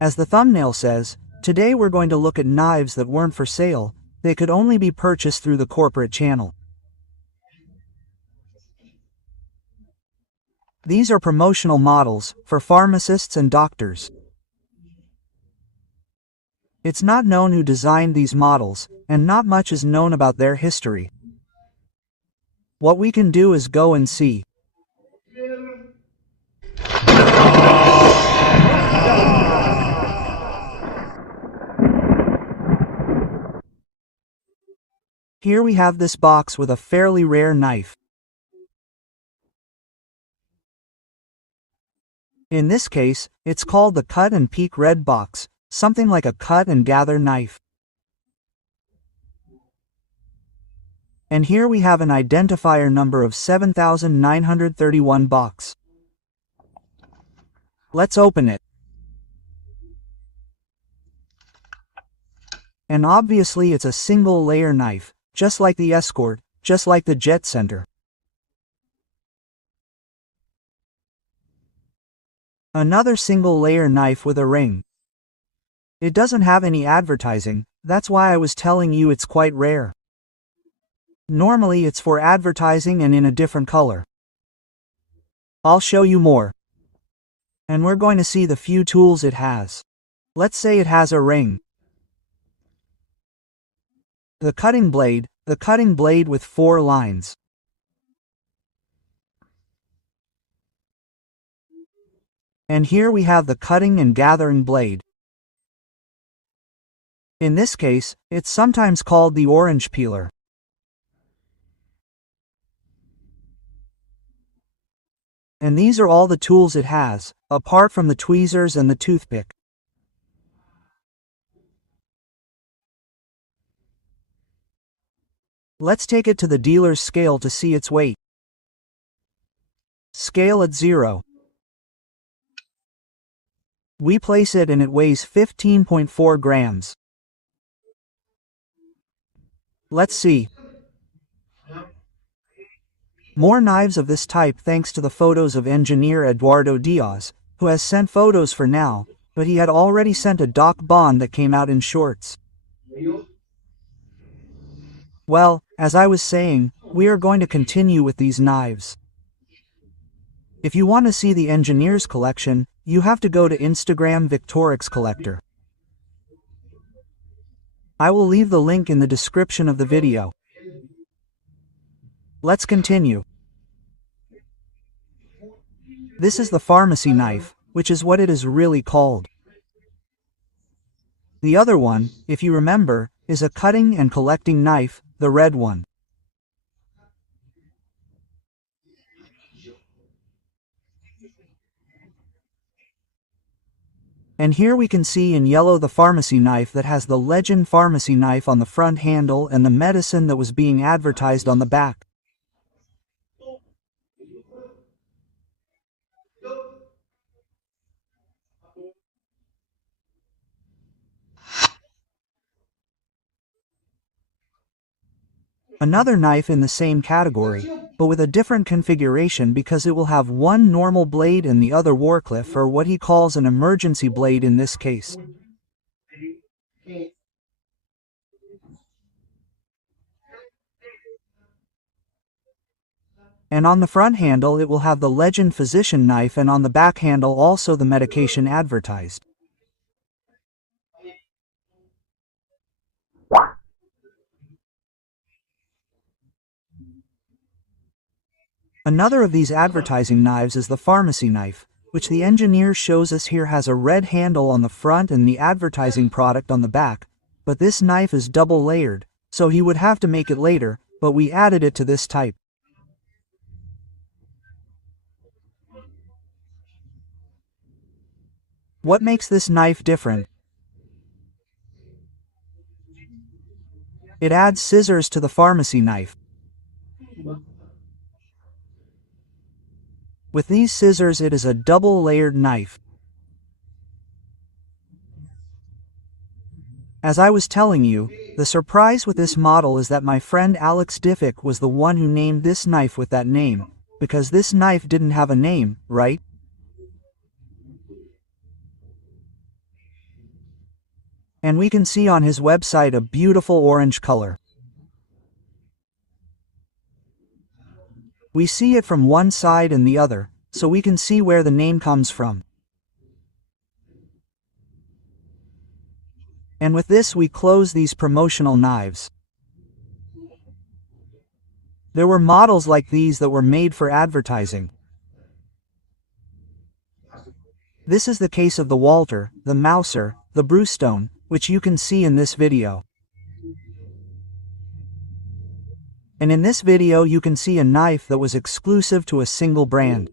As the thumbnail says, today we're going to look at knives that weren't for sale, they could only be purchased through the corporate channel. These are promotional models, for pharmacists and doctors. It's not known who designed these models, and not much is known about their history. What we can do is go and see. Here we have this box with a fairly rare knife. In this case, it's called the Cut and Peek Red Box, something like a cut and gather knife. And here we have an identifier number of 7931 box. Let's open it. And obviously it's a single layer knife, just like the Escort, just like the Jet Center. Another single layer knife with a ring. It doesn't have any advertising, that's why I was telling you it's quite rare. Normally it's for advertising and in a different color. I'll show you more. And we're going to see the few tools it has. Let's say it has a ring. The cutting blade with 4 lines. And here we have the cutting and gathering blade. In this case, it's sometimes called the orange peeler. And these are all the tools it has, apart from the tweezers and the toothpick. Let's take it to the dealer's scale to see its weight. Scale at 0. We place it and it weighs 15.4 grams. Let's see. More knives of this type thanks to the photos of engineer Eduardo Diaz, who has sent photos for now, but he had already sent a Doc Bond that came out in shorts. Well, as I was saying, we are going to continue with these knives. If you want to see the engineer's collection, you have to go to Instagram Victorinox Collector. I will leave the link in the description of the video. Let's continue. This is the pharmacy knife, which is what it is really called. The other one, if you remember, is a cutting and collecting knife, the red one. And here we can see in yellow the pharmacy knife that has the legend pharmacy knife on the front handle and the medicine that was being advertised on the back. Another knife in the same category, but with a different configuration because it will have one normal blade and the other Warcliffe, or what he calls an emergency blade in this case. And on the front handle it will have the legend physician knife, and on the back handle also the medication advertised. Another of these advertising knives is the pharmacy knife, which the engineer shows us here has a red handle on the front and the advertising product on the back, but this knife is double layered, so he would have to make it later, but we added it to this type. What makes this knife different? It adds scissors to the pharmacy knife. With these scissors it is a double-layered knife. As I was telling you, the surprise with this model is that my friend Alex Diffick was the one who named this knife with that name, because this knife didn't have a name, right? And we can see on his website a beautiful orange color. We see it from one side and the other, so we can see where the name comes from. And with this we close these promotional knives. There were models like these that were made for advertising. This is the case of the Walter, the Mouser, the Brewstone, which you can see in this video. And in this video you can see a knife that was exclusive to a single brand.